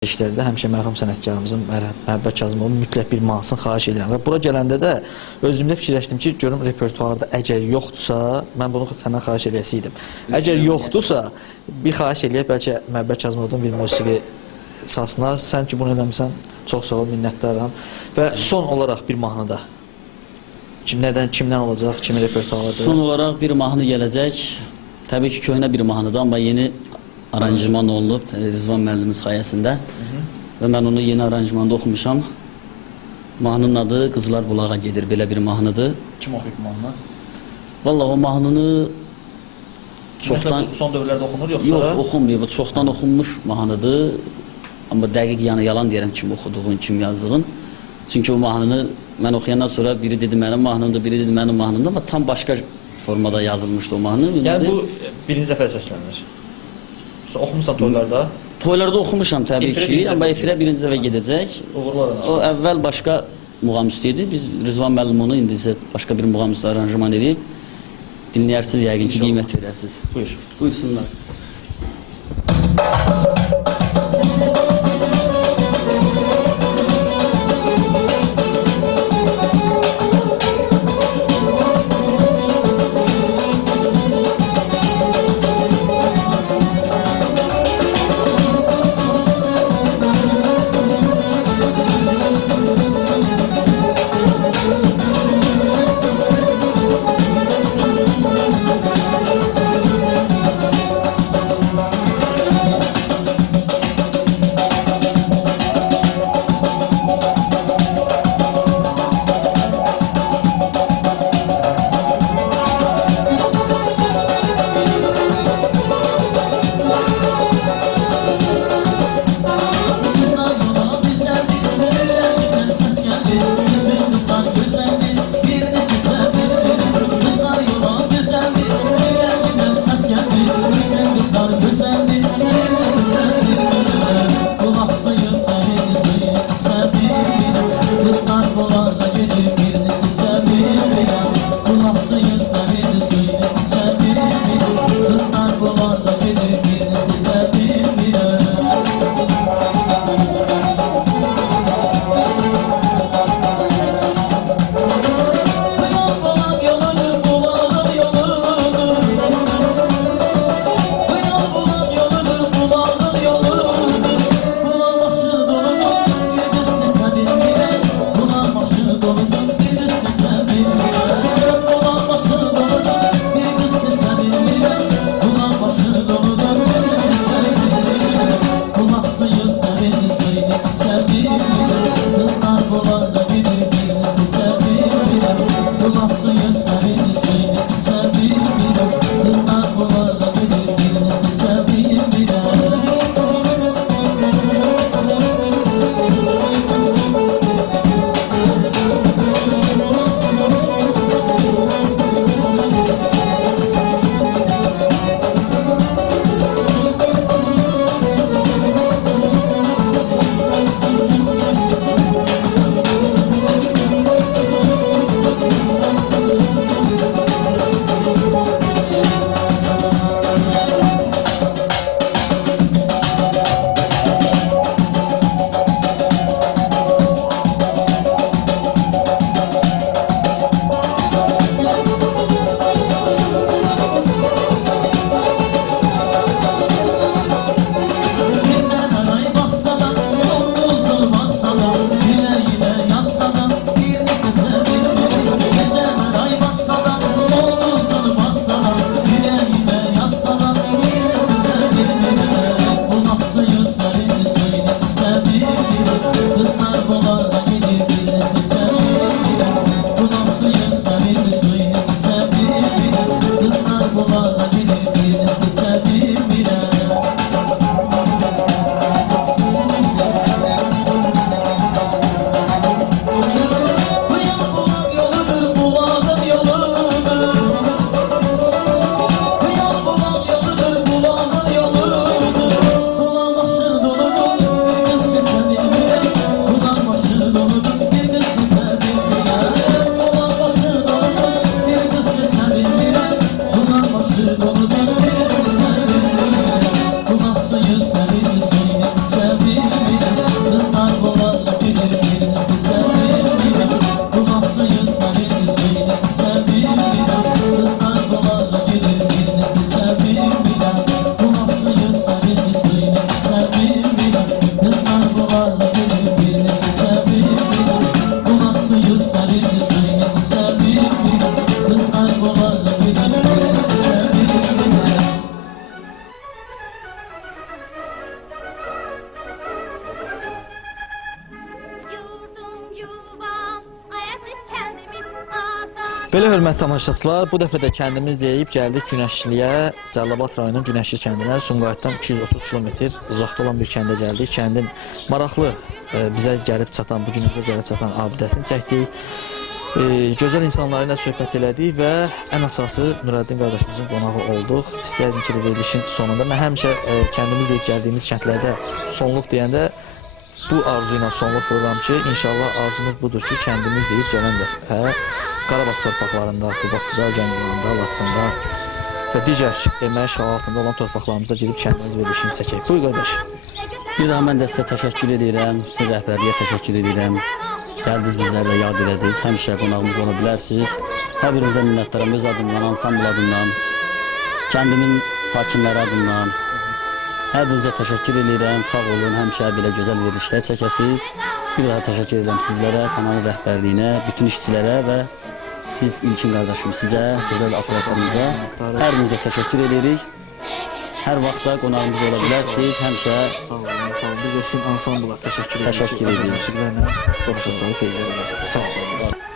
İşlərdə həmişə mərhum sənətkarımızın Məhəbbət Kazımovun mütləq bir mahnısını xahiş edirəm və bura gələndə də özümdə fikirləşdim ki, görüm repertuarda əgər yoxdursa, mən bunu səndən xahiş eləyəsiydim. Əgər yoxdursa, bir xahiş eləyək, bəlkə Məhəbbət Kazımovdan bir musiqi sahasına, sən ki bunu eləmirsən, çox sağ ol, minnətdaram. Və son olaraq bir mahnıda, kimdən olacaq, kimin repertuarıdır? Son olaraq bir mahnı gələcək, təbii ki köhnə bir mahnıdır, amma yeni aranjman olunub Rizvan müəllimin sayəsində və mən onu yeni aranjmanda oxumuşam. Mahnının adı Qızlar Bulağa gedir, belə bir mahnıdır. Kim oxuyub mahnını? Vallahi o mahnını çoxdan... Son dövrlərdə oxunur yoxsa? Yox, oxunmuyor, bu çoxdan oxunmuş mahnıdır. Amma dəqiq yəni yalan deyirəm kim oxuduğun, kim yazdığın. Çünki o mahnını mən oxuyandan sonra biri dedi mənim mahnımdır, biri dedi mənim mahnımdır, amma tam başqa formada yazılmışdı o mahnı. Yəni bu birinci dəfə səslənir. Oxumusan toylarda? Toylarda oxumuşam təbii ki, amma efirə birinci dəfə gedəcək. O əvvəl başqa muğam istəyirdi. Biz Rizvan müəllim onu indi isə başqa bir muğam üstə aranjman edib. Dinləyərsiniz, yəqin ki, qiymət verərsiniz. Buyur. Buyursunlar. Belə hörmətli tamaşaçılar, bu dəfə də kəndimiz deyib gəldik Günəşliyə, Cəlilabad rayonunun Günəşli kəndinə, Sumqayıtdan 230 kilometr uzaqda olan bir kəndə gəldik. Kəndin maraqlı, bizə gəlib çatan, bu günümüzə gəlib çatan abidəsini çəkdik. Gözəl insanları ilə söhbət elədik və ən əsası Nurəddin qardaşımızın qonağı olduq. İstəyərdim ki, verilişin sonunda, mən həmişə kəndimiz deyib gəldiyimiz kəndlərdə sonluq deyəndə bu arzu ilə sonluq vururam ki, inşallah arzumuz budur ki, kəndimiz deyib gələn dəfə Qarabağ torpaqlarında, Qubadlıda, Zəngilanda, Laçında və digər erməni işğalı altında olan torpaqlarımıza gedib kəndimiz verilişini çəkək. Buyur qardaş. Bir daha mən də sizə təşəkkür edirəm, sizin rəhbərliyə təşəkkür edirəm. Gəldiniz, bizlərlə yad elədiniz, həmişə qonağımız ola bilərsiniz. Hər birinizə minnətdaram, öz adımdan, ansambl adından, kəndimin sakinləri adından. Hər birinizə təşəkkür edirəm, sağ olun, həmişə belə gözəl verilişlər çəkəsiniz. Bir daha təşəkkür edirəm sizlərə, kanalın rəhbərliyinə, bütün işçilərə və siz İlkin qardaşım, sizə, gözəl operatorumuza, hər birinizə təşəkkür edirik. Hər vaxtda qonağımız ola bilərsiniz, həmişə Sağ olun, sağ olun. Biz də sizin ansambla təşəkkür edirik. Təşəkkür edirik. Müsiklərlə çox sağ olun. Sağ olun.